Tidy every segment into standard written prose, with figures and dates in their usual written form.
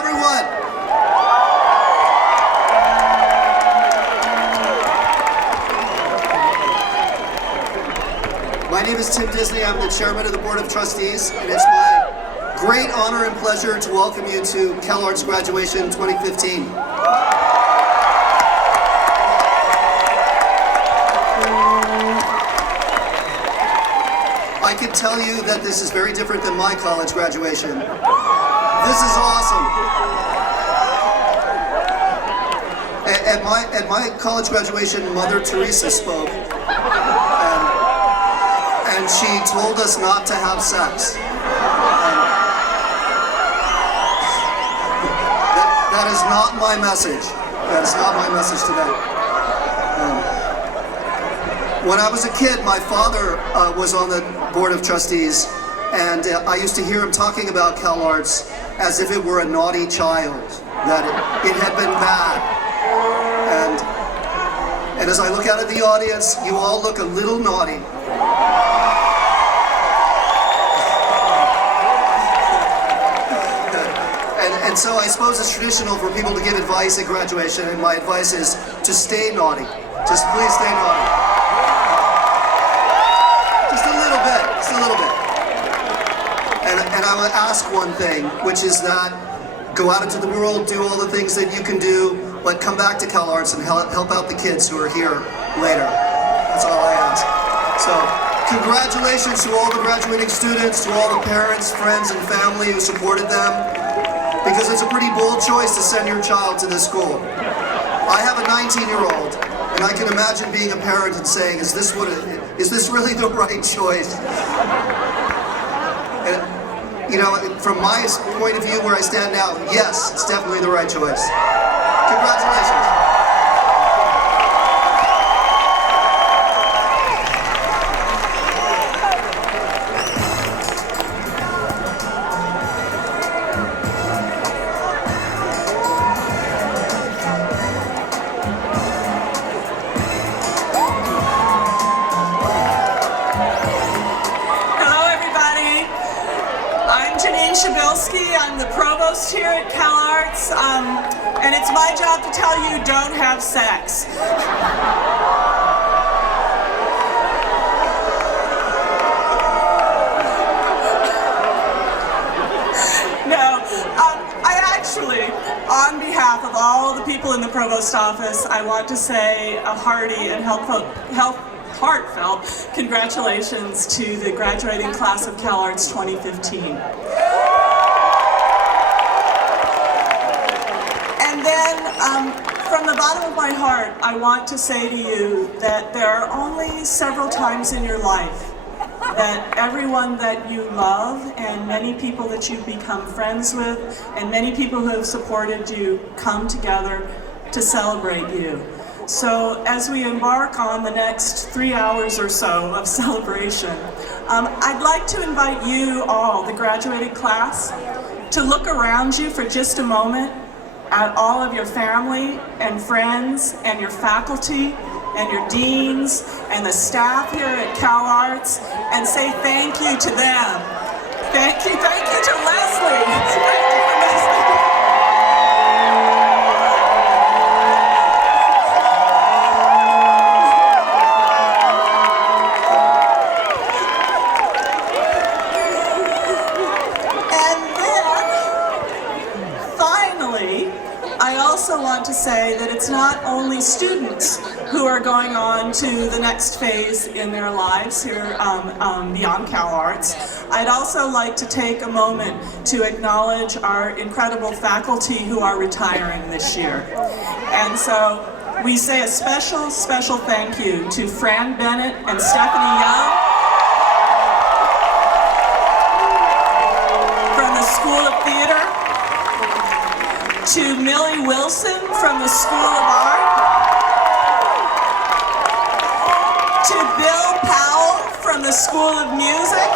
everyone. My name is Tim Disney. I'm the chairman of the Board of Trustees, and it's my great honor and pleasure to welcome you to CalArts Graduation 2015. I can tell you that this is very different than my college graduation. This is awesome. At my college graduation, Mother Teresa spoke, and she told us not to have sex. That is not my message. That is not my message today. When I was a kid, my father was on the Board of Trustees, and I used to hear him talking about CalArts as if it were a naughty child, that it had been bad. And as I look out at the audience, you all look a little naughty. And so I suppose it's traditional for people to give advice at graduation, and my advice is to stay naughty. Just please stay naughty. Just a little bit. And I would ask one thing, which is that go out into the world, do all the things that you can do, but come back to CalArts and help out the kids who are here later. That's all I ask. So, congratulations to all the graduating students, to all the parents, friends, and family who supported them, because it's a pretty bold choice to send your child to this school. I have a 19-year-old, and I can imagine being a parent and saying, is this really the right choice? And, you know, from my point of view where I stand now, yes, it's definitely the right choice. Congratulations. I'm the provost here at CalArts, and it's my job to tell you don't have sex. No, I actually, on behalf of all the people in the provost office, I want to say a hearty and heartfelt congratulations to the graduating class of CalArts 2015. And then, from the bottom of my heart, I want to say to you that there are only several times in your life that everyone that you love and many people that you've become friends with and many people who have supported you come together to celebrate you. So as we embark on the next 3 hours or so of celebration, I'd like to invite you all, the graduated class, to look around you for just a moment at all of your family and friends and your faculty and your deans and the staff here at CalArts and say thank you to them. Thank you to Leslie. Thank you for Leslie. I also want to say that it's not only students who are going on to the next phase in their lives here beyond CalArts. I'd also like to take a moment to acknowledge our incredible faculty who are retiring this year. And so we say a special thank you to Fran Bennett and Stephanie Young from the School of Theater, to Millie Wilson from the School of Art, to Bill Powell from the School of Music,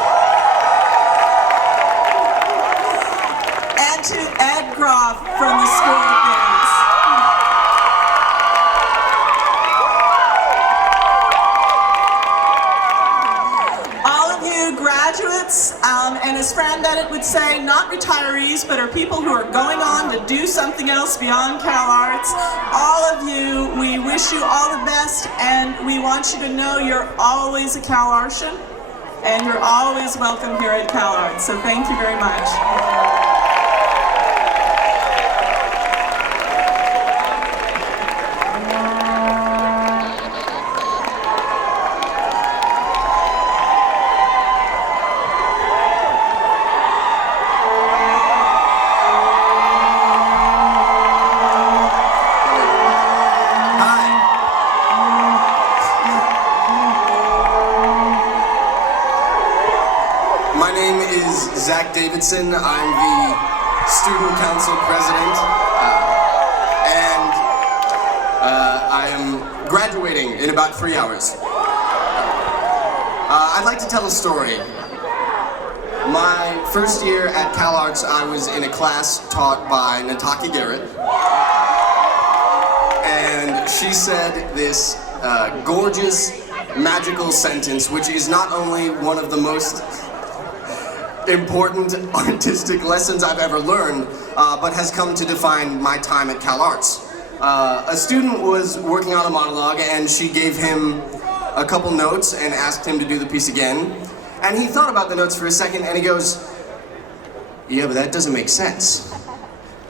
and to Ed Groff from the School of Dance. All of you graduates, And as Fran Bennett would say, not retirees, but are people who are going on to do something else beyond CalArts. All of you, we wish you all the best, and we want you to know you're always a CalArtian, and you're always welcome here at CalArts. So thank you very much. I'm the Student Council President, and I am graduating in about 3 hours. I'd like to tell a story. My first year at CalArts, I was in a class taught by Nataki Garrett, and she said this gorgeous, magical sentence, which is not only one of the most important artistic lessons I've ever learned, but has come to define my time at CalArts. A student was working on a monologue, and she gave him a couple notes and asked him to do the piece again. And he thought about the notes for a second, and he goes, "Yeah, but that doesn't make sense."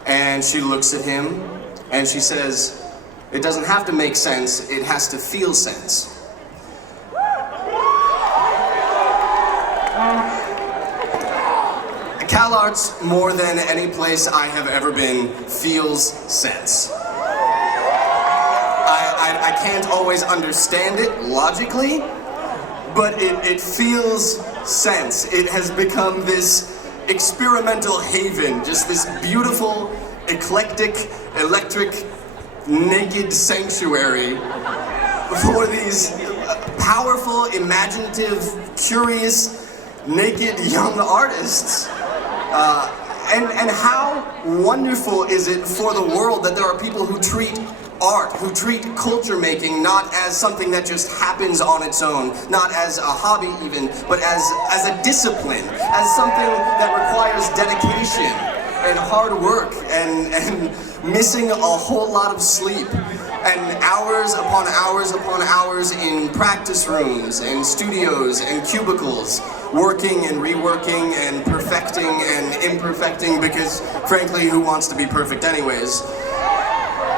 And she looks at him, and she says, "It doesn't have to make sense, it has to feel sense." CalArts, more than any place I have ever been, feels sense. I can't always understand it logically, but it feels sense. It has become this experimental haven, just this beautiful, eclectic, electric, naked sanctuary for these powerful, imaginative, curious, naked young artists. And how wonderful is it for the world that there are people who treat art, who treat culture making not as something that just happens on its own, not as a hobby even, but as a discipline, as something that requires dedication and hard work and missing a whole lot of sleep. And hours upon hours upon hours in practice rooms and studios and cubicles, working and reworking and perfecting and imperfecting, because frankly, who wants to be perfect anyways?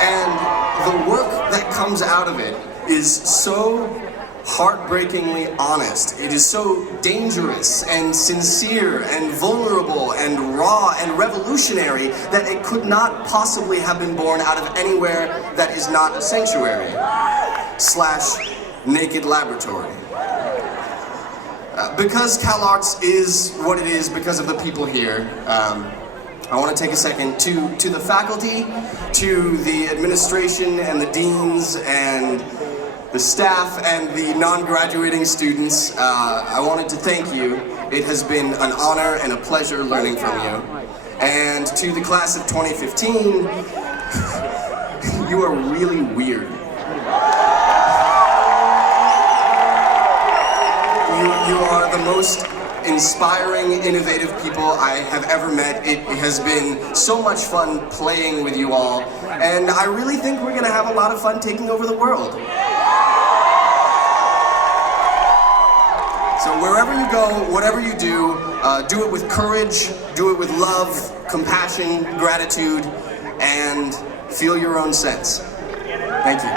And the work that comes out of it is so heartbreakingly honest. It is so dangerous and sincere and vulnerable and raw and revolutionary that it could not possibly have been born out of anywhere that is not a sanctuary / naked laboratory. Because CalArts is what it is because of the people here, I want to take a second to the faculty, to the administration and the deans and the staff and the non-graduating students. I wanted to thank you. It has been an honor and a pleasure learning from you. And to the class of 2015, you are really weird. You are the most inspiring, innovative people I have ever met. It has been so much fun playing with you all, and I really think we're gonna have a lot of fun taking over the world. So wherever you go, whatever you do it with courage, do it with love, compassion, gratitude, and feel your own sense. Thank you.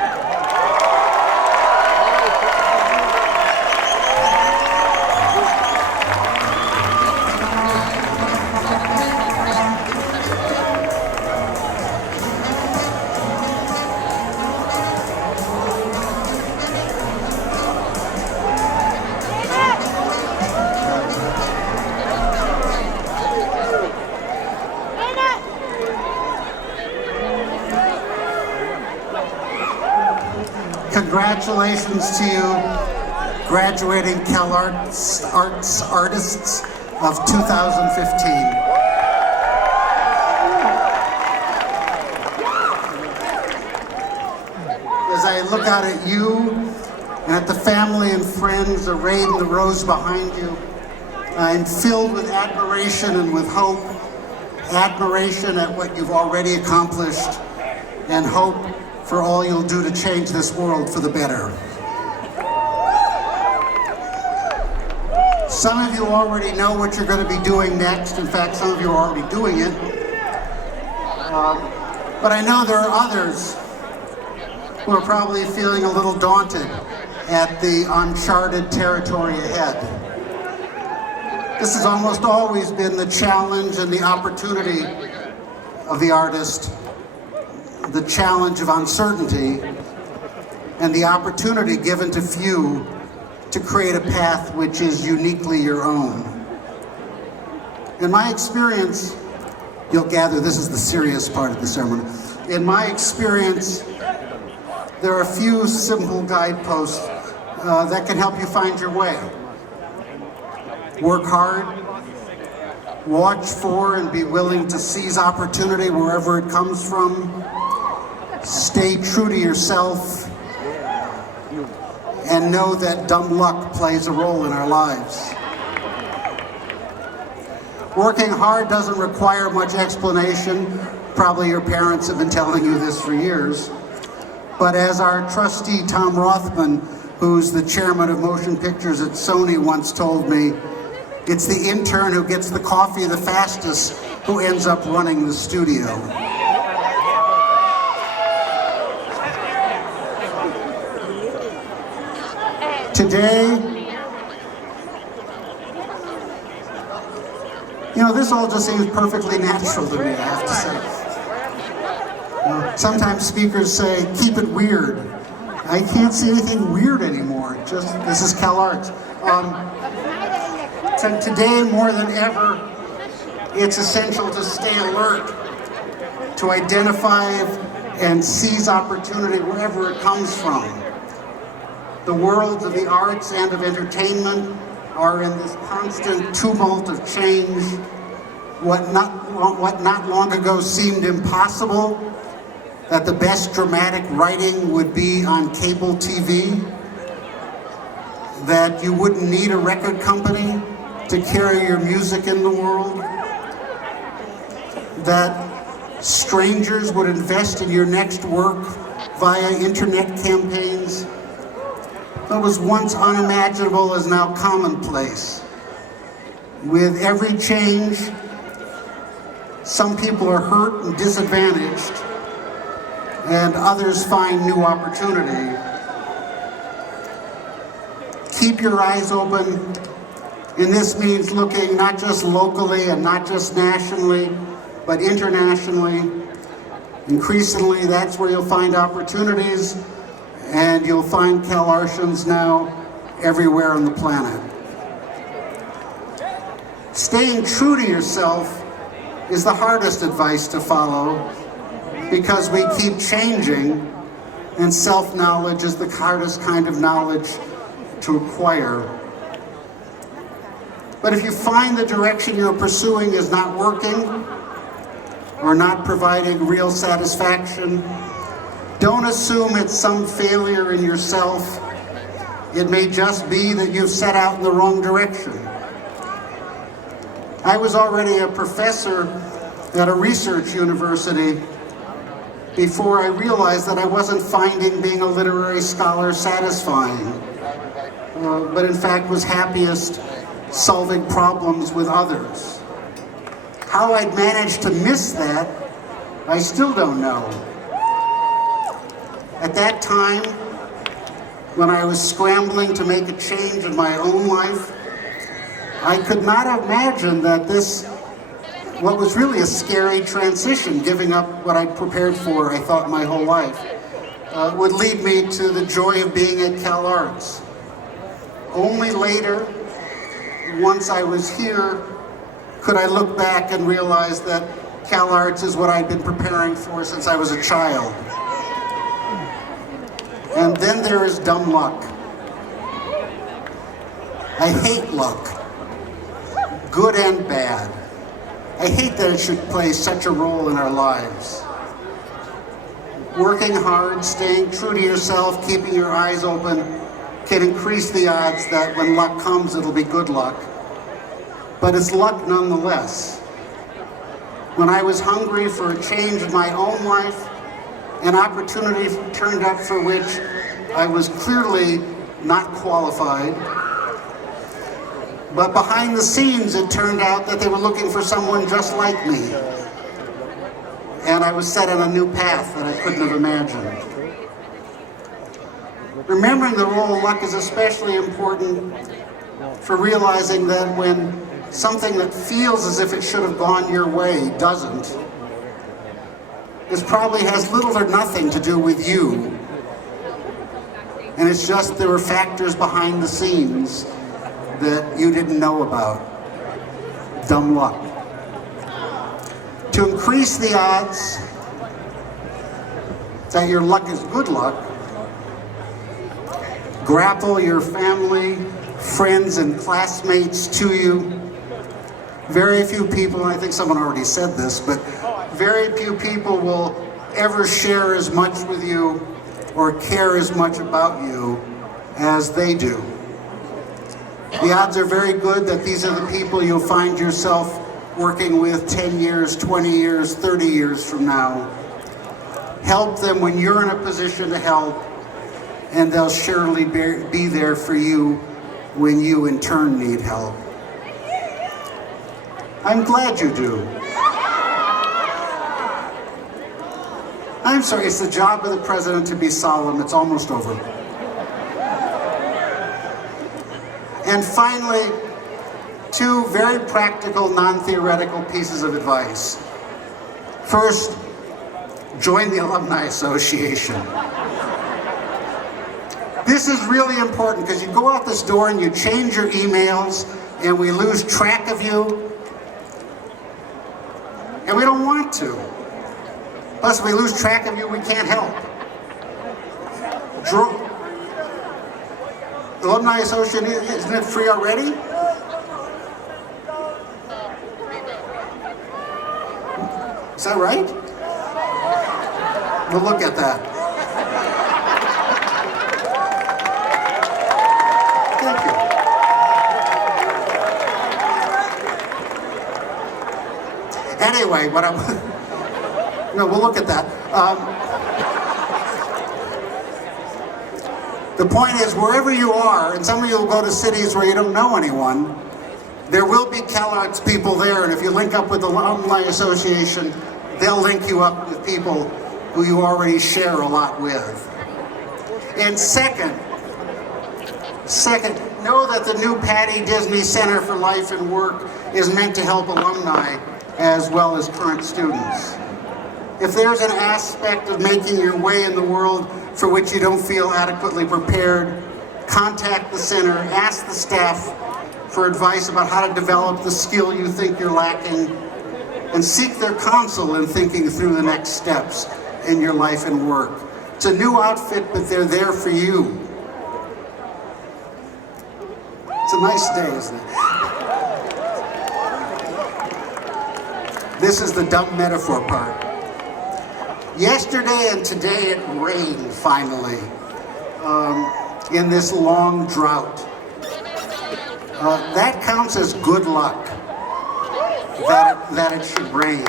Congratulations to you, graduating CalArts artists of 2015. As I look out at you and at the family and friends arrayed in the rows behind you, I'm filled with admiration and with hope. Admiration at what you've already accomplished, and hope for all you'll do to change this world for the better. Some of you already know what you're going to be doing next. In fact, some of you are already doing it. But I know there are others who are probably feeling a little daunted at the uncharted territory ahead. This has almost always been the challenge and the opportunity of the artist, the challenge of uncertainty, and the opportunity given to few to create a path which is uniquely your own. In my experience, you'll gather this is the serious part of the ceremony. In my experience, there are a few simple guideposts that can help you find your way. Work hard, watch for and be willing to seize opportunity wherever it comes from. Stay true to yourself, and know that dumb luck plays a role in our lives. Working hard doesn't require much explanation. Probably your parents have been telling you this for years. But as our trustee Tom Rothman, who's the chairman of motion pictures at Sony, once told me, it's the intern who gets the coffee the fastest who ends up running the studio. Today, you know, this all just seems perfectly natural to me, I have to say. Sometimes speakers say, keep it weird. I can't see anything weird anymore. Just, this is CalArts. Today, more than ever, it's essential to stay alert, to identify and seize opportunity wherever it comes from. The worlds of the arts and of entertainment are in this constant tumult of change. What not long ago seemed impossible, that the best dramatic writing would be on cable TV, that you wouldn't need a record company to carry your music in the world, that strangers would invest in your next work via internet campaigns. What was once unimaginable is now commonplace. With every change, some people are hurt and disadvantaged, and others find new opportunity. Keep your eyes open, and this means looking not just locally and not just nationally, but internationally. Increasingly, that's where you'll find opportunities, and you'll find CalArtians now everywhere on the planet. Staying true to yourself is the hardest advice to follow, because we keep changing, and self-knowledge is the hardest kind of knowledge to acquire. But if you find the direction you're pursuing is not working, or not providing real satisfaction, don't assume it's some failure in yourself. It may just be that you've set out in the wrong direction. I was already a professor at a research university before I realized that I wasn't finding being a literary scholar satisfying, but in fact was happiest solving problems with others. How I'd managed to miss that, I still don't know. At that time, when I was scrambling to make a change in my own life, I could not imagine that what was really a scary transition, giving up what I'd prepared for, I thought, my whole life, would lead me to the joy of being at CalArts. Only later, once I was here, could I look back and realize that CalArts is what I'd been preparing for since I was a child. And then there is dumb luck. I hate luck, good and bad. I hate that it should play such a role in our lives. Working hard, staying true to yourself, keeping your eyes open can increase the odds that when luck comes, it'll be good luck. but it's luck nonetheless. When I was hungry for a change in my own life, an opportunity turned up for which I was clearly not qualified. But behind the scenes, it turned out that they were looking for someone just like me. And I was set on a new path that I couldn't have imagined. Remembering the role of luck is especially important for realizing that when something that feels as if it should have gone your way doesn't, this probably has little or nothing to do with you. And it's just there were factors behind the scenes that you didn't know about. Dumb luck. To increase the odds that your luck is good luck, grapple your family, friends, and classmates to you. Very few people, and I think someone already said this, but very few people will ever share as much with you or care as much about you as they do. The odds are very good that these are the people you'll find yourself working with 10 years, 20 years, 30 years from now. Help them when you're in a position to help, and they'll surely be there for you when you in turn need help. I'm glad you do. I'm sorry, it's the job of the president to be solemn. It's almost over. And finally, two very practical, non-theoretical pieces of advice. First, join the Alumni Association. This is really important because you go out this door and you change your emails and we lose track of you. And we don't want to. Plus, if we lose track of you, we can't help. The Alumni Association, isn't it free already? Is that right? We'll look at that. Thank you. Anyway, what I'm... No, we'll look at that. The point is, wherever you are, and some of you will go to cities where you don't know anyone, there will be CalArts people there, and if you link up with the Alumni Association, they'll link you up with people who you already share a lot with. And second, know that the new Patty Disney Center for Life and Work is meant to help alumni as well as current students. If there's an aspect of making your way in the world for which you don't feel adequately prepared, contact the center, ask the staff for advice about how to develop the skill you think you're lacking, and seek their counsel in thinking through the next steps in your life and work. It's a new outfit, but they're there for you. It's a nice day, isn't it? This is the dumb metaphor part. Yesterday and today it rained, finally, in this long drought. That counts as good luck, that it should rain.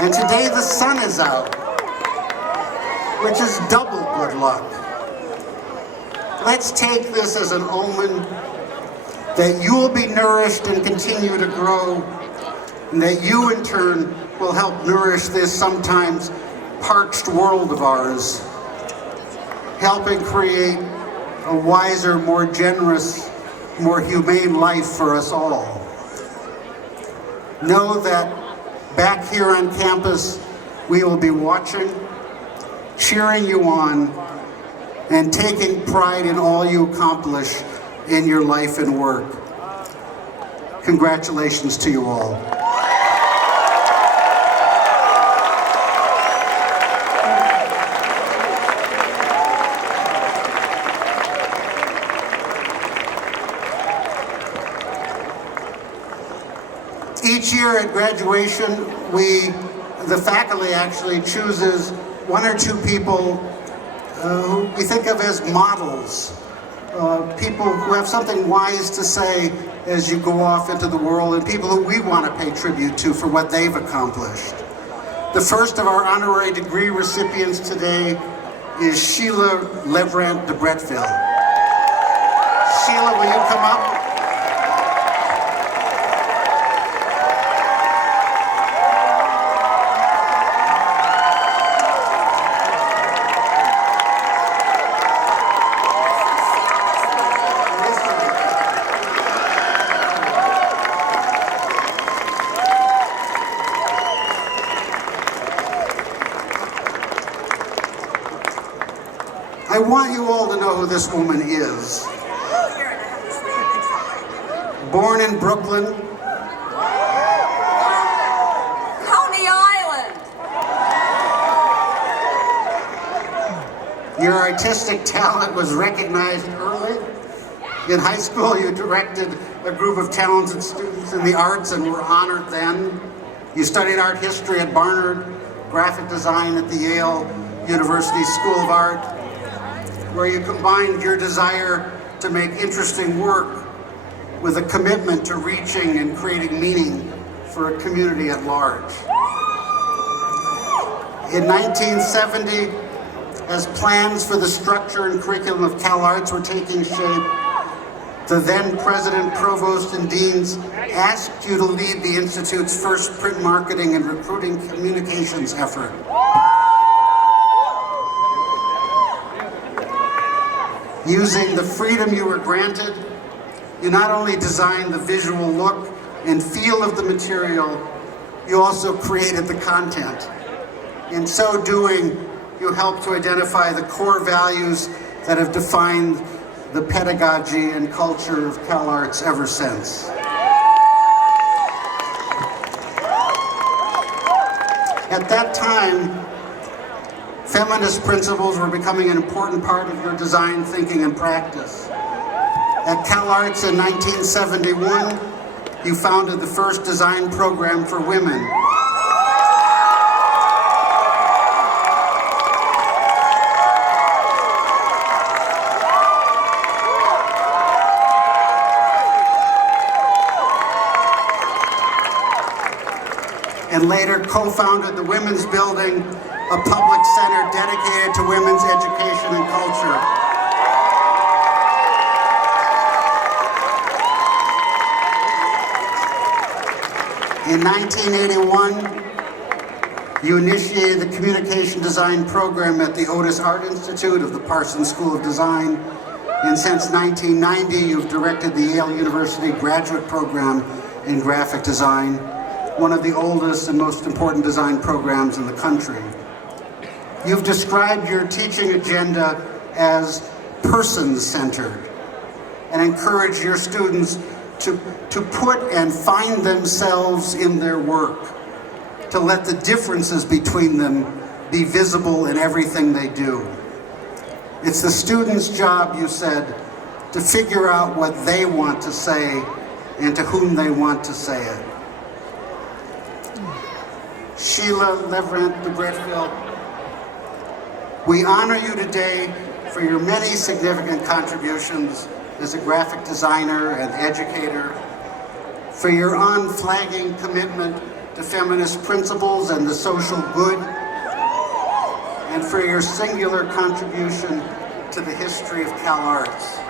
And today the sun is out, which is double good luck. Let's take this as an omen that you will be nourished and continue to grow, and that you in turn will help nourish this sometimes parched world of ours, helping create a wiser, more generous, more humane life for us all. Know that back here on campus, we will be watching, cheering you on, and taking pride in all you accomplish in your life and work. Congratulations to you all. Each year at graduation, the faculty actually chooses one or two people who we think of as models, people who have something wise to say as you go off into the world, and people who we want to pay tribute to for what they've accomplished. The first of our honorary degree recipients today is Sheila Levrant de Bretteville. Sheila, will you come up? I want you all to know who this woman is. Born in Brooklyn, Coney Island. your artistic talent was recognized early. In high school, you directed a group of talented students in the arts and were honored then. You studied art history at Barnard, graphic design at the Yale University School of Art, where you combined your desire to make interesting work with a commitment to reaching and creating meaning for a community at large. In 1970, as plans for the structure and curriculum of CalArts were taking shape, the then President, Provost, and Deans asked you to lead the Institute's first print marketing and recruiting communications effort. Using the freedom you were granted, you not only designed the visual look and feel of the material, you also created the content. In so doing, you helped to identify the core values that have defined the pedagogy and culture of CalArts ever since. At that time, feminist principles were becoming an important part of your design thinking and practice. At CalArts in 1971, you founded the first design program for women. And later co-founded the Women's Building, a public center dedicated to women's education and culture. In 1981, you initiated the Communication Design program at the Otis Art Institute of the Parsons School of Design, and since 1990, you've directed the Yale University Graduate Program in Graphic Design, one of the oldest and most important design programs in the country. You've described your teaching agenda as person-centered and encourage your students to put and find themselves in their work, to let the differences between them be visible in everything they do. It's the student's job, you said, to figure out what they want to say and to whom they want to say it. Sheila Levrant de Bretteville, we honor you today for your many significant contributions as a graphic designer and educator, for your unflagging commitment to feminist principles and the social good, and for your singular contribution to the history of CalArts.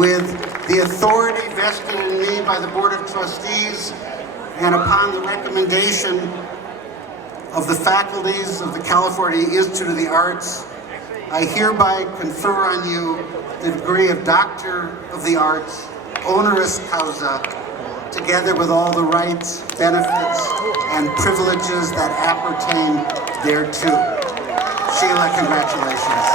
With the authority vested in me by the Board of Trustees and upon the recommendation of the faculties of the California Institute of the Arts, I hereby confer on you the degree of Doctor of the Arts, honoris causa, together with all the rights, benefits, and privileges that appertain thereto. Sheila, congratulations.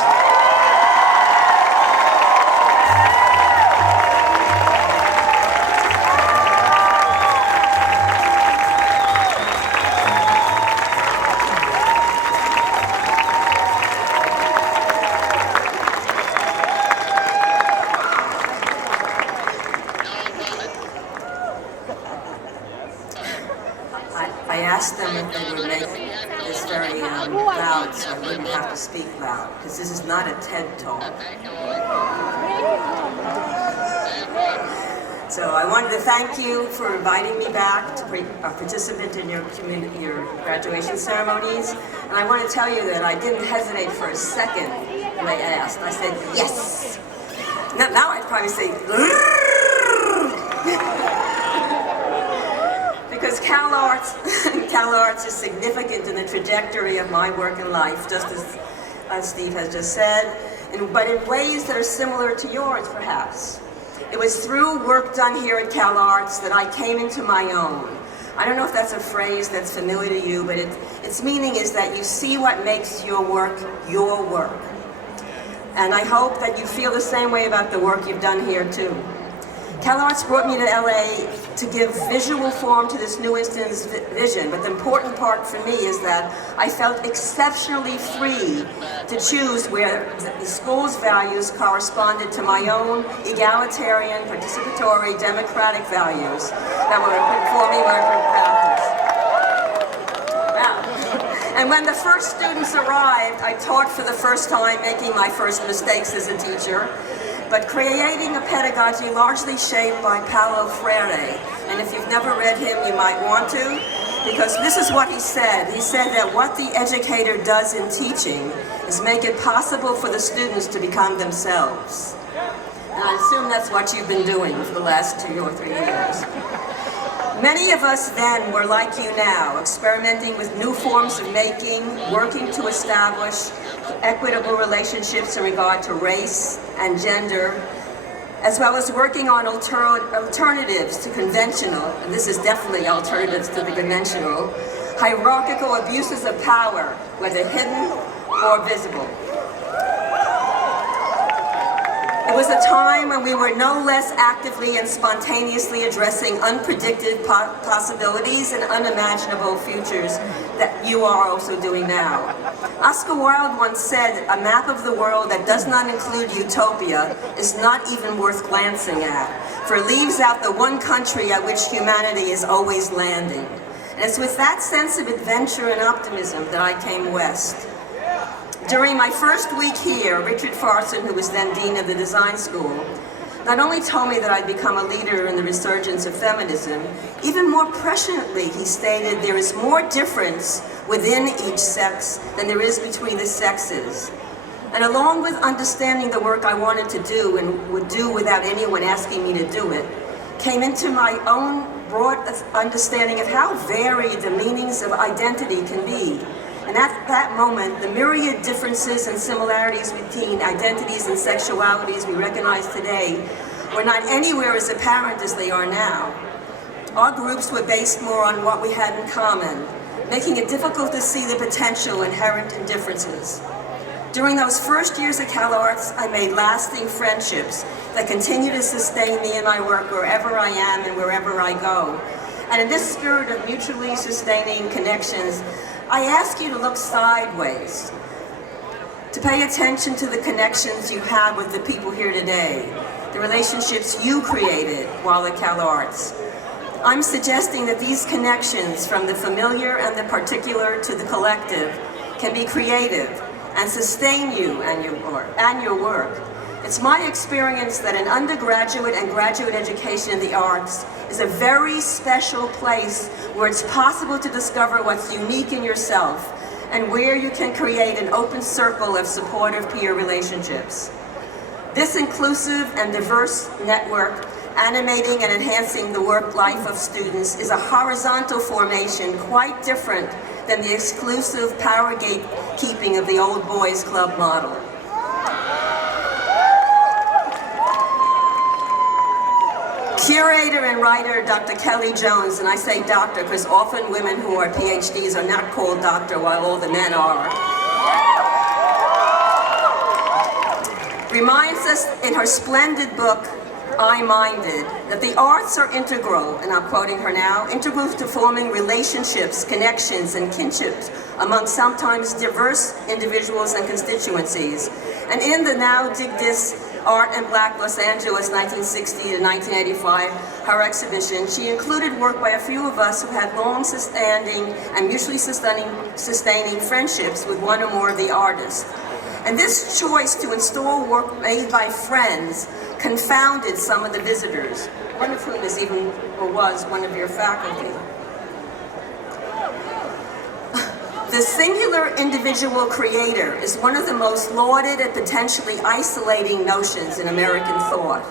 I asked them if they would make this very loud so I wouldn't have to speak loud, because this is not a TED Talk. So I wanted to thank you for inviting me back to be a participant in your graduation ceremonies. And I want to tell you that I didn't hesitate for a second when they asked. I said, yes. Now I'd probably say, because CalArts is significant in the trajectory of my work and life, just as Steve has just said, but in ways that are similar to yours, perhaps. It was through work done here at CalArts that I came into my own. I don't know if that's a phrase that's familiar to you, but its meaning is that you see what makes your work your work. And I hope that you feel the same way about the work you've done here too. CalArts brought me to LA to give visual form to this new instance vision, but the important part for me is that I felt exceptionally free to choose where the school's values corresponded to my own egalitarian, participatory, democratic values that were informing my practice. Wow. And when the first students arrived, I taught for the first time, making my first mistakes as a teacher, but creating a pedagogy largely shaped by Paulo Freire. And if you've never read him, you might want to, because this is what he said. He said that what the educator does in teaching is make it possible for the students to become themselves. And I assume that's what you've been doing for the last 2 or 3 years. Many of us then were like you now, experimenting with new forms of making, working to establish equitable relationships in regard to race and gender, as well as working on alternatives to conventional, and this is definitely alternatives to the conventional, hierarchical abuses of power, whether hidden or visible. It was a time when we were no less actively and spontaneously addressing unpredicted possibilities and unimaginable futures that you are also doing now. Oscar Wilde once said, "A map of the world that does not include utopia is not even worth glancing at, for it leaves out the one country at which humanity is always landing." And it's with that sense of adventure and optimism that I came west. During my first week here, Richard Farson, who was then Dean of the Design School, not only told me that I'd become a leader in the resurgence of feminism, even more presciently he stated there is more difference within each sex than there is between the sexes. And along with understanding the work I wanted to do and would do without anyone asking me to do it, came into my own broad understanding of how varied the meanings of identity can be. And at that moment, the myriad differences and similarities between identities and sexualities we recognize today were not anywhere as apparent as they are now. Our groups were based more on what we had in common, making it difficult to see the potential inherent in differences. During those first years at CalArts, I made lasting friendships that continue to sustain me in my work wherever I am and wherever I go. And in this spirit of mutually sustaining connections, I ask you to look sideways, to pay attention to the connections you have with the people here today, the relationships you created while at CalArts. I'm suggesting that these connections, from the familiar and the particular to the collective, can be creative and sustain you and your work. It's my experience that an undergraduate and graduate education in the arts is a very special place where it's possible to discover what's unique in yourself and where you can create an open circle of supportive peer relationships. This inclusive and diverse network, animating and enhancing the work life of students, is a horizontal formation quite different than the exclusive power gatekeeping of the old boys club model. Curator and writer Dr. Kelly Jones, and I say doctor because often women who are PhDs are not called doctor while all the men are, reminds us in her splendid book, I Minded, that the arts are integral, and I'm quoting her now, integral to forming relationships, connections, and kinships among sometimes diverse individuals and constituencies. And in the Now Dig This Art in Black Los Angeles, 1960 to 1985, her exhibition, she included work by a few of us who had long-standing and mutually sustaining friendships with one or more of the artists. And this choice to install work made by friends confounded some of the visitors, one of whom is even, or was, one of your faculty. The singular individual creator is one of the most lauded and potentially isolating notions in American thought.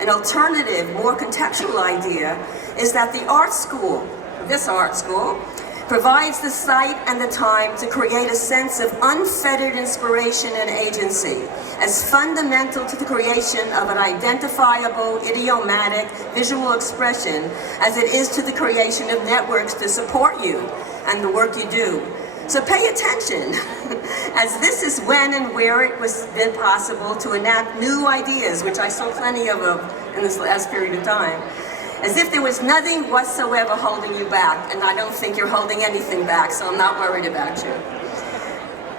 An alternative, more contextual idea is that the art school, this art school, provides the site and the time to create a sense of unfettered inspiration and agency as fundamental to the creation of an identifiable, idiomatic, visual expression as it is to the creation of networks to support you and the work you do. So pay attention, as this is when and where it was been possible to enact new ideas, which I saw plenty of in this last period of time, as if there was nothing whatsoever holding you back, and I don't think you're holding anything back, so I'm not worried about you.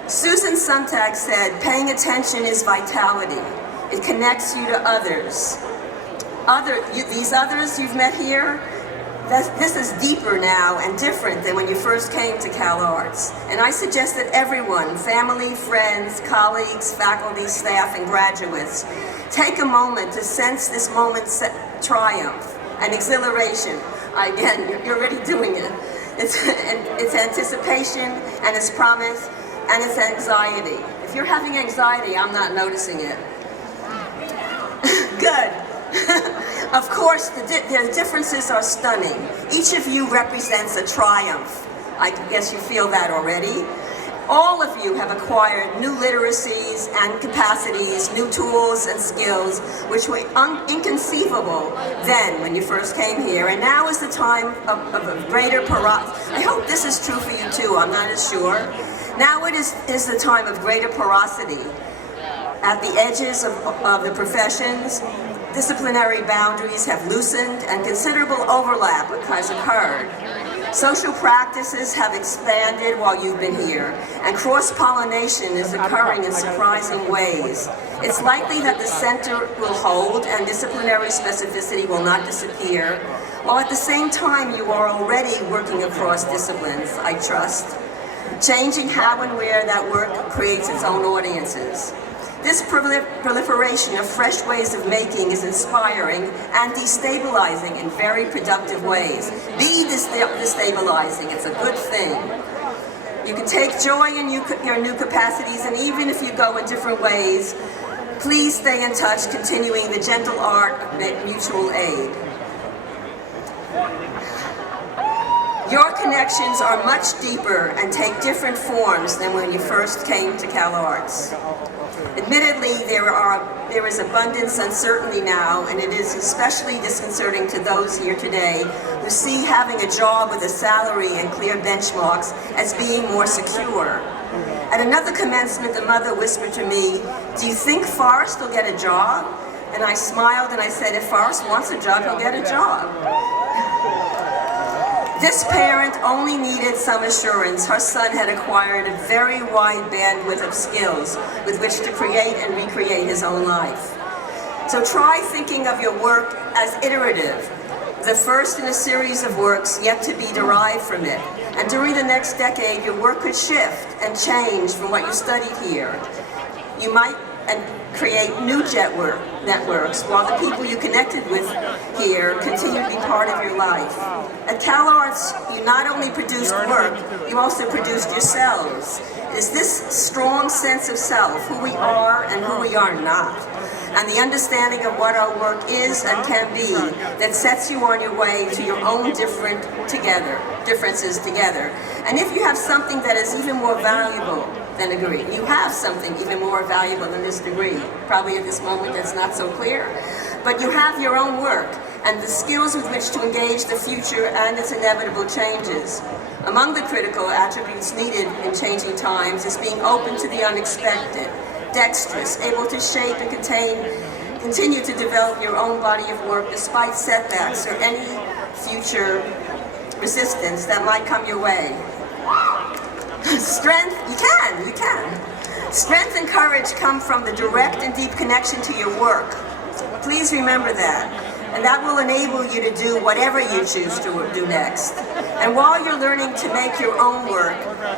Susan Sontag said, paying attention is vitality. It connects you to others. These others you've met here, this is deeper now and different than when you first came to CalArts. And I suggest that everyone, family, friends, colleagues, faculty, staff, and graduates, take a moment to sense this moment's triumph and exhilaration. Again, you're already doing it. It's anticipation and it's promise and it's anxiety. If you're having anxiety, I'm not noticing it. Good. Of course, the differences are stunning. Each of you represents a triumph. I guess you feel that already. All of you have acquired new literacies and capacities, new tools and skills, which were inconceivable then when you first came here. And now is the time of a greater porosity. I hope this is true for you too, I'm not as sure. Now it is the time of greater porosity. At the edges of the professions, disciplinary boundaries have loosened and considerable overlap has occurred. Social practices have expanded while you've been here, and cross-pollination is occurring in surprising ways. It's likely that the center will hold and disciplinary specificity will not disappear, while at the same time you are already working across disciplines, I trust, changing how and where that work creates its own audiences. This proliferation of fresh ways of making is inspiring and destabilizing in very productive ways. Be destabilizing, it's a good thing. You can take joy in your new capacities, and even if you go in different ways, please stay in touch, continuing the gentle art of mutual aid. Your connections are much deeper and take different forms than when you first came to CalArts. Admittedly, there is abundance uncertainty now, and it is especially disconcerting to those here today who see having a job with a salary and clear benchmarks as being more secure. At another commencement, the mother whispered to me, "Do you think Forrest will get a job?" And I smiled and I said, "If Forrest wants a job, he'll get a job." This parent only needed some assurance. Her son had acquired a very wide bandwidth of skills with which to create and recreate his own life. So try thinking of your work as iterative, the first in a series of works yet to be derived from it. And during the next decade, your work could shift and change from what you studied here. You might create new networks while the people you connected with here continue to be part of your life. At CalArts, you not only produced work, you also produced yourselves. It is this strong sense of self, who we are and who we are not, and the understanding of what our work is and can be that sets you on your way to your own differences together. And if you have something that is even more valuable than a degree, you have something even more valuable than this degree. Probably at this moment that's not so clear, but you have your own work and the skills with which to engage the future and its inevitable changes. Among the critical attributes needed in changing times is being open to the unexpected, dexterous, able to shape and continue to develop your own body of work despite setbacks or any future resistance that might come your way. Strength, you can. Strength and courage come from the direct and deep connection to your work. Please remember that. And that will enable you to do whatever you choose to do next. And while you're learning to make your own work,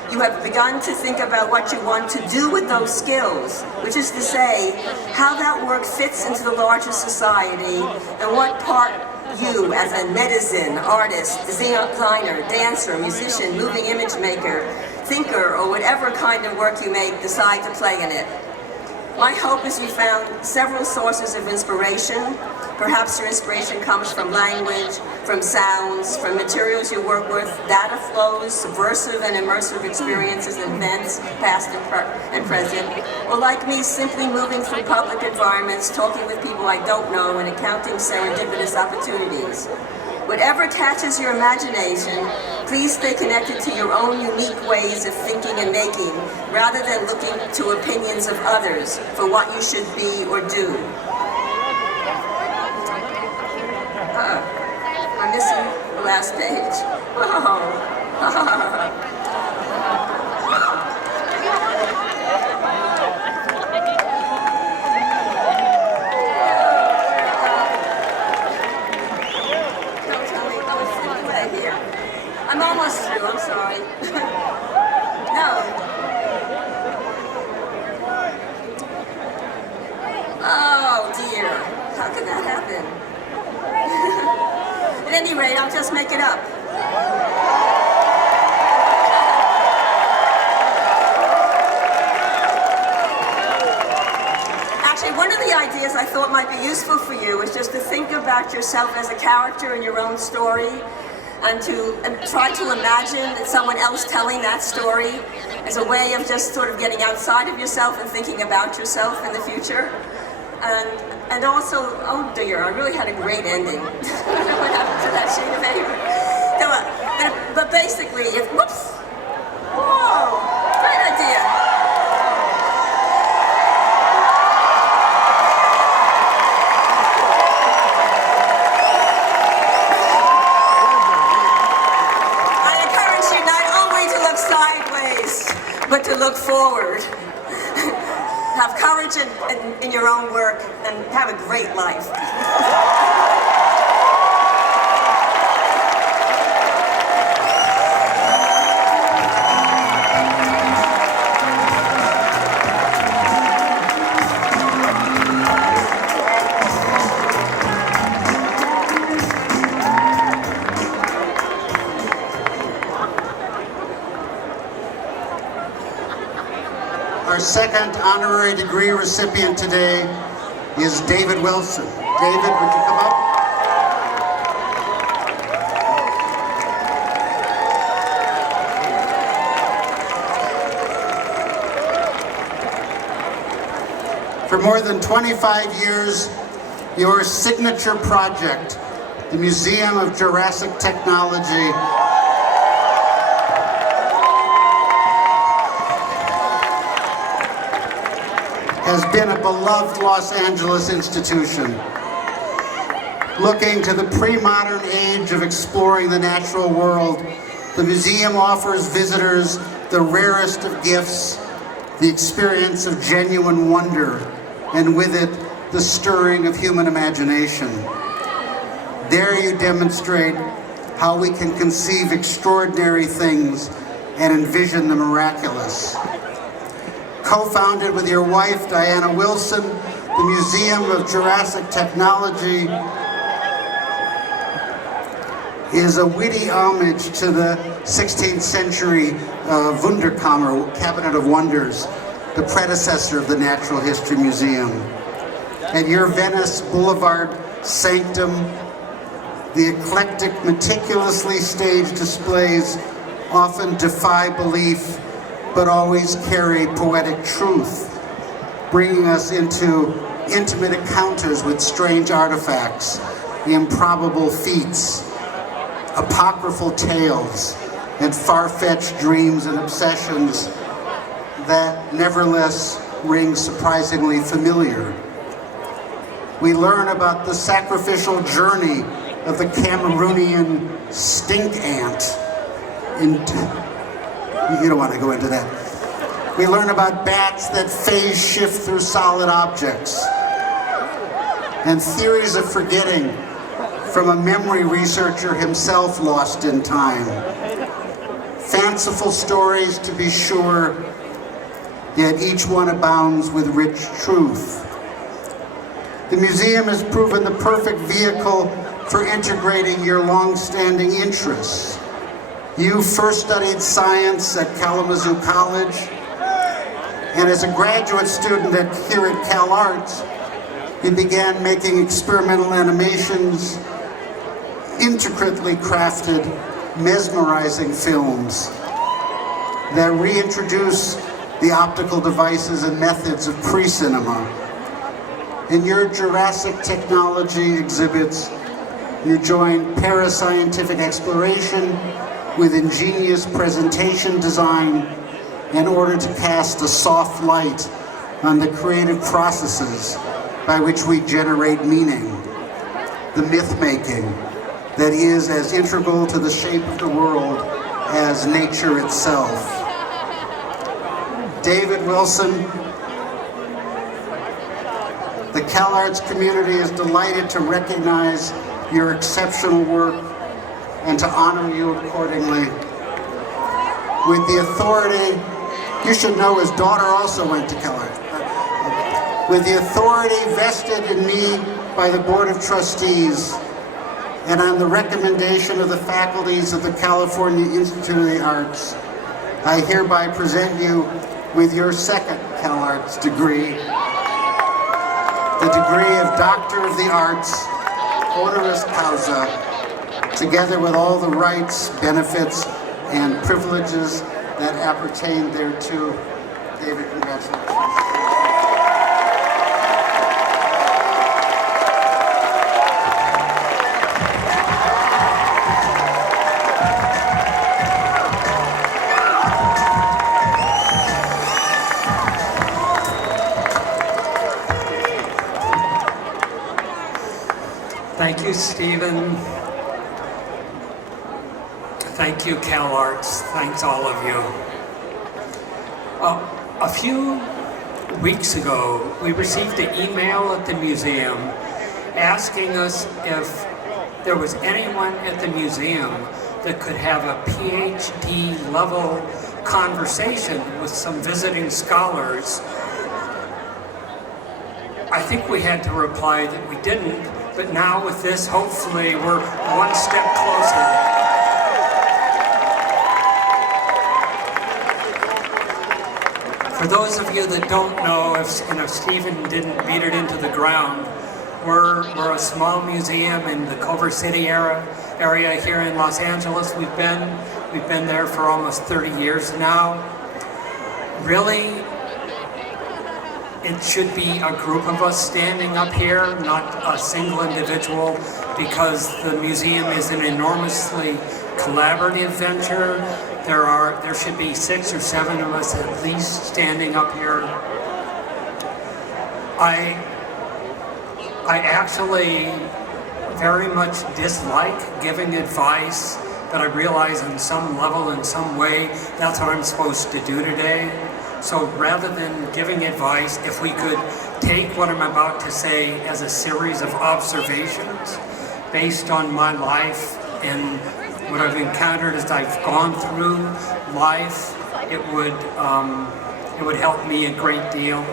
you have begun to think about what you want to do with those skills, which is to say, how that work fits into the larger society and what part you, as a netizen, artist, designer, dancer, musician, moving image maker, thinker, or whatever kind of work you make, decide to play in it. My hope is you found several sources of inspiration. Perhaps your inspiration comes from language, from sounds, from materials you work with, data flows, subversive and immersive experiences and events, past and present, or like me, simply moving through public environments, talking with people I don't know, and encountering serendipitous opportunities. Whatever catches your imagination, please stay connected to your own unique ways of thinking and making, rather than looking to opinions of others for what you should be or do. I'm missing the last page. Don't tell me I was slipping away here. I'm almost through, I'm sorry. No. Oh dear, how could that happen? At any rate, I'll just make it up. Actually, one of the ideas I thought might be useful for you is just to think about yourself as a character in your own story, and to try to imagine someone else telling that story as a way of just sort of getting outside of yourself and thinking about yourself in the future. And also, oh dear, I really had a great ending. I don't know what happened to that sheet of paper. No, but basically, if, whoops, whoa, great idea. I encourage you not only to look sideways, but to look forward. Have courage in your own work, and have a great life. Our second honorary degree recipient today is David Wilson. David, would you come up? For more than 25 years, your signature project, the Museum of Jurassic Technology, has been a beloved Los Angeles institution. Looking to the pre-modern age of exploring the natural world, the museum offers visitors the rarest of gifts, the experience of genuine wonder, and with it, the stirring of human imagination. There you demonstrate how we can conceive extraordinary things and envision the miraculous. Co-founded with your wife, Diana Wilson, the Museum of Jurassic Technology is a witty homage to the 16th century Wunderkammer, Cabinet of Wonders, the predecessor of the Natural History Museum. At your Venice Boulevard sanctum, the eclectic, meticulously staged displays often defy belief, but always carry poetic truth, bringing us into intimate encounters with strange artifacts, improbable feats, apocryphal tales, and far-fetched dreams and obsessions that nevertheless ring surprisingly familiar. We learn about the sacrificial journey of the Cameroonian stink ant. You don't want to go into that. We learn about bats that phase shift through solid objects, and theories of forgetting from a memory researcher himself lost in time. Fanciful stories, to be sure, yet each one abounds with rich truth. The museum has proven the perfect vehicle for integrating your long-standing interests. You first studied science at Kalamazoo College, and as a graduate student here at CalArts, you began making experimental animations, intricately crafted, mesmerizing films that reintroduce the optical devices and methods of pre-cinema. In your Jurassic Technology exhibits, you join parascientific exploration with ingenious presentation design in order to cast a soft light on the creative processes by which we generate meaning, the myth-making that is as integral to the shape of the world as nature itself. David Wilson, the CalArts community is delighted to recognize your exceptional work and to honor you accordingly. With the authority, you should know his daughter also went to CalArts. With the authority vested in me by the Board of Trustees and on the recommendation of the faculties of the California Institute of the Arts, I hereby present you with your second CalArts degree, the degree of Doctor of the Arts, honoris causa, together with all the rights, benefits, and privileges that appertain thereto. David, congratulations. Thank you, Steven. Thank you, CalArts. Thanks, all of you. A few weeks ago, we received an email at the museum asking us if there was anyone at the museum that could have a PhD level conversation with some visiting scholars. I think we had to reply that we didn't, but now with this, hopefully we're one step closer. For those of you that don't know, if Stephen didn't beat it into the ground, we're a small museum in the Culver City area here in Los Angeles. We've been there for almost 30 years now. Really, it should be a group of us standing up here, not a single individual, because the museum is an enormously collaborative venture. There should be 6 or 7 of us at least standing up here. I actually very much dislike giving advice, but I realize on some level, in some way, that's what I'm supposed to do today. So rather than giving advice, if we could take what I'm about to say as a series of observations based on my life and what I've encountered as I've gone through life, it would help me a great deal.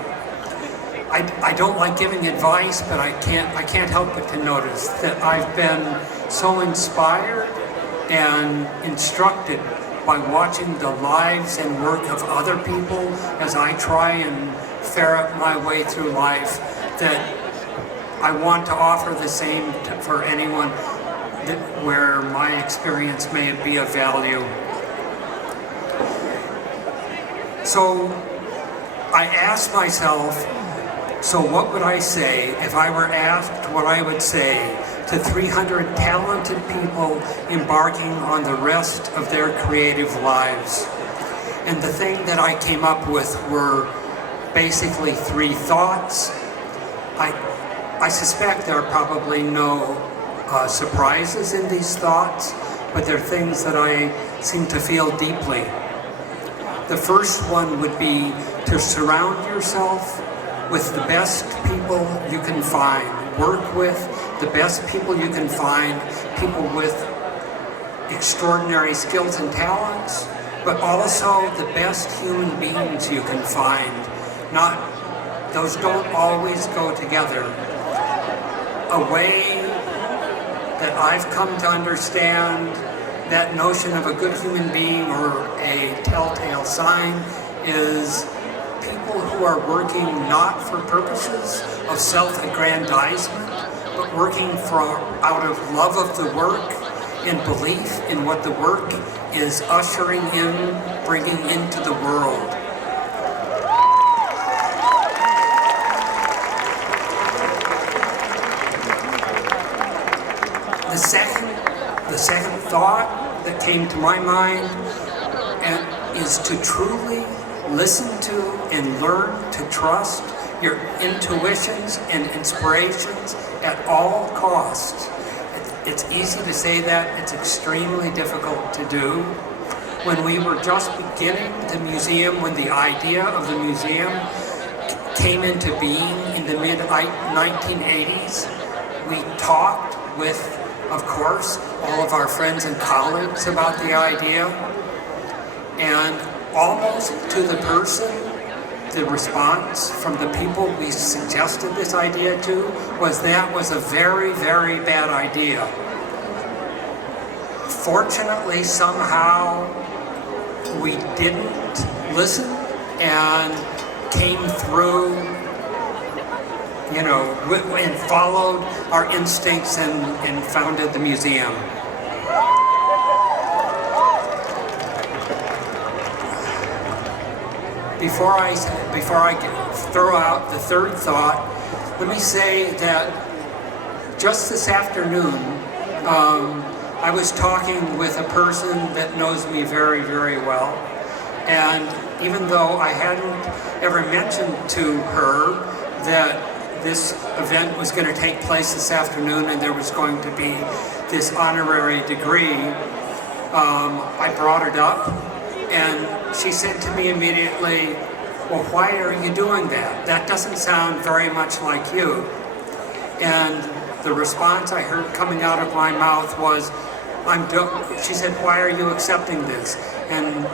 I don't like giving advice, but I can't help but to notice that I've been so inspired and instructed by watching the lives and work of other people as I try and ferret my way through life, that I want to offer the same for anyone where my experience may be of value. So I asked myself, so what would I say if I were asked what I would say to 300 talented people embarking on the rest of their creative lives? And the thing that I came up with were basically 3 thoughts. I suspect there are probably no surprises in these thoughts, but they're things that I seem to feel deeply. The first one would be to surround yourself with the best people you can find. Work with the best people you can find, people with extraordinary skills and talents, but also the best human beings you can find. Those don't always go together. A way that I've come to understand that notion of a good human being or a telltale sign is people who are working not for purposes of self-aggrandizement, but working out of love of the work and belief in what the work is ushering in, bringing into the world. The second thought that came to my mind is to truly listen to and learn to trust your intuitions and inspirations at all costs. It's easy to say that, it's extremely difficult to do. When we were just beginning the museum, when the idea of the museum came into being in the mid-1980s, we talked with, of course, all of our friends and colleagues about the idea, and almost to the person, the response from the people we suggested this idea to was that was a very, very bad idea. Fortunately, somehow, we didn't listen and came through, and followed our instincts and founded the museum. Before I throw out the third thought, let me say that just this afternoon, I was talking with a person that knows me very, very well, and even though I hadn't ever mentioned to her that this event was going to take place this afternoon and there was going to be this honorary degree, I brought it up, and she said to me immediately, "Well, why are you doing that? That doesn't sound very much like you." And the response I heard coming out of my mouth was, she said, "Why are you accepting this?" And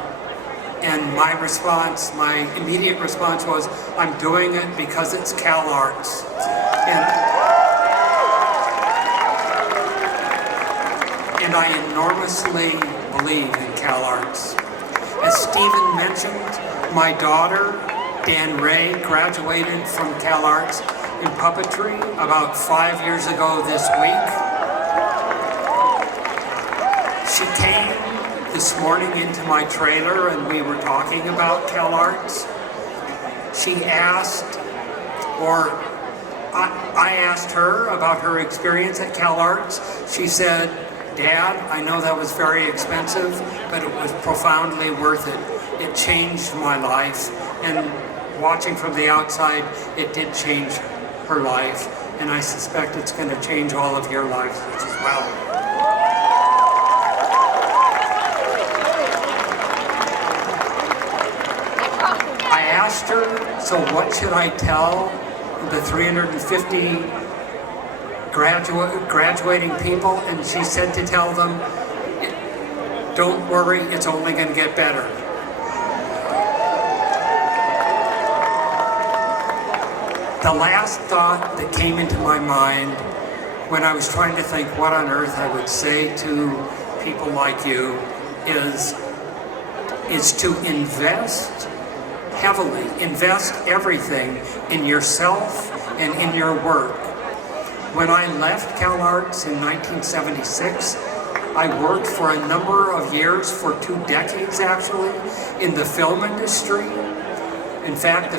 my response, my immediate response was, "I'm doing it because it's CalArts." And I enormously believe in CalArts. As Steven mentioned, my daughter, Dan Ray, graduated from CalArts in puppetry about 5 years ago this week. She came this morning into my trailer and we were talking about CalArts. She asked, or I asked her about her experience at CalArts. She said, "Dad, I know that was very expensive, but it was profoundly worth it. It changed my life." And watching from the outside, it did change her life. And I suspect it's going to change all of your lives as well. I asked her, "So what should I tell the 350 graduating people?" And she said to tell them, "Don't worry, it's only going to get better." The last thought that came into my mind when I was trying to think what on earth I would say to people like you is to invest heavily, invest everything in yourself and in your work. When I left CalArts in 1976, I worked for a number of years, for 2 decades actually, in the film industry. In fact,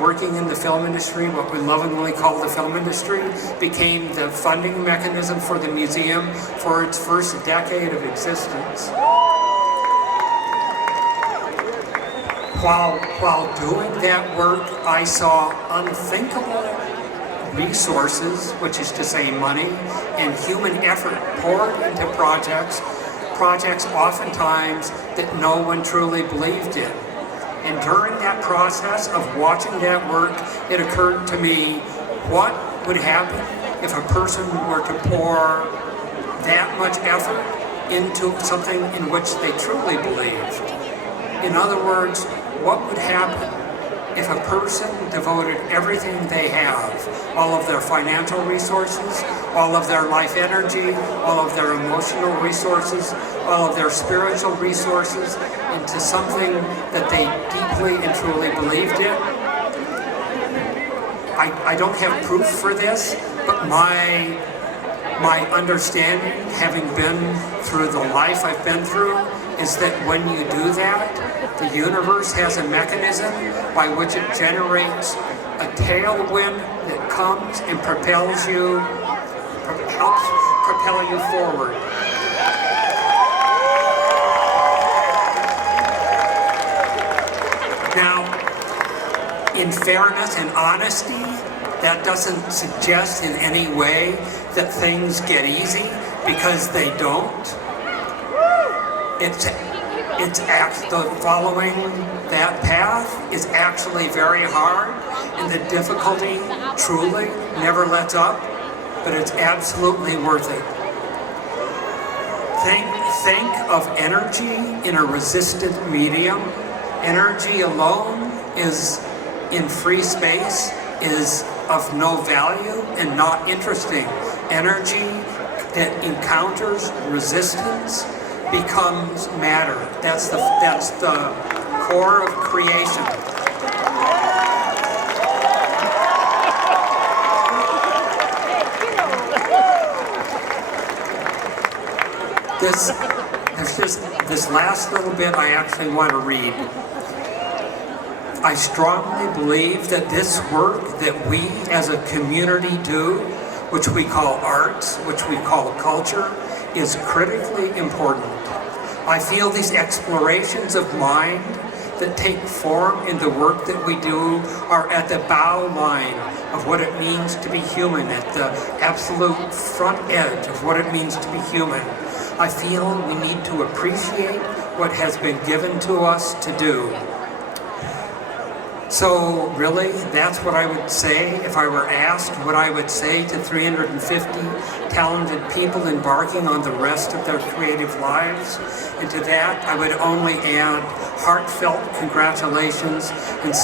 working in the film industry, what we lovingly call the film industry, became the funding mechanism for the museum for its first decade of existence. While doing that work, I saw unthinkable resources, which is to say money, and human effort poured into projects oftentimes that no one truly believed in. And during that process of watching that work, it occurred to me, what would happen if a person were to pour that much effort into something in which they truly believed? In other words, what would happen if a person devoted everything they have, all of their financial resources, all of their life energy, all of their emotional resources, all of their spiritual resources into something that they deeply and truly believed in? I don't have proof for this, but my understanding, having been through the life I've been through, is that when you do that, the universe has a mechanism by which it generates a tailwind that comes and propels you, helps propel you forward. Now, in fairness and honesty, that doesn't suggest in any way that things get easy, because they don't. Following that path is actually very hard, and the difficulty truly never lets up, but it's absolutely worth it. Think of energy in a resistant medium. Energy alone is in free space is of no value and not interesting. Energy that encounters resistance becomes matter. That's the core of creation. There's just this last little bit I actually want to read. I strongly believe that this work that we as a community do, which we call arts, which we call culture, is critically important. I feel these explorations of mind that take form in the work that we do are at the bow line of what it means to be human, at the absolute front edge of what it means to be human. I feel we need to appreciate what has been given to us to do. So really, that's what I would say if I were asked what I would say to 350 talented people embarking on the rest of their creative lives. And to that, I would only add heartfelt congratulations and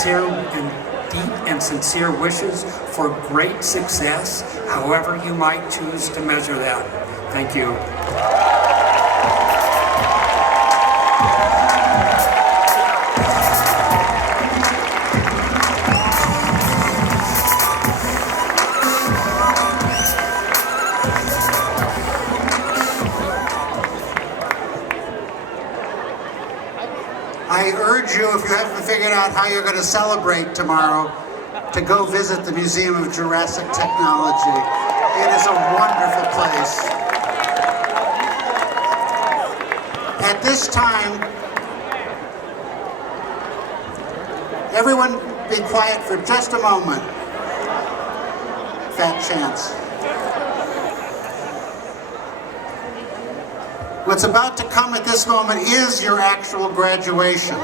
deep and sincere wishes for great success, however you might choose to measure that. Thank you. I urge you, if you haven't figured out how you're going to celebrate tomorrow, to go visit the Museum of Jurassic Technology. It is a wonderful place. At this time, everyone be quiet for just a moment. Fat chance. What's about to come at this moment is your actual graduation.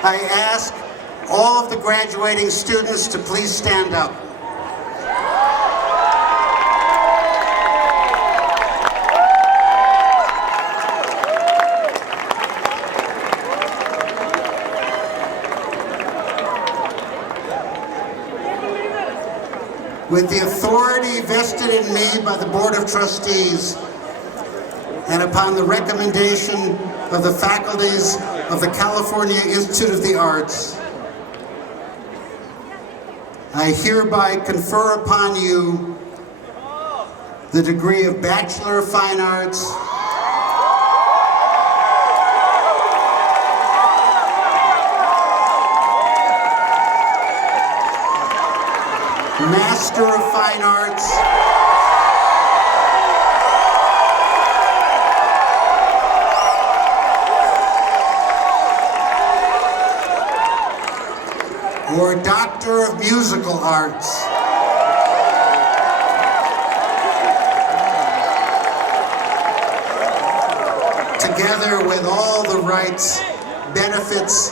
I ask all of the graduating students to please stand up. With the authority vested in me by the Board of Trustees, and upon the recommendation of the faculties of the California Institute of the Arts, I hereby confer upon you the degree of Bachelor of Fine Arts, Master of Fine Arts, or Doctor of Musical Arts. To together with all the rights, benefits,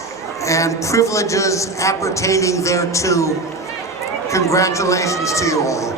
and privileges appertaining thereto. Congratulations to you all.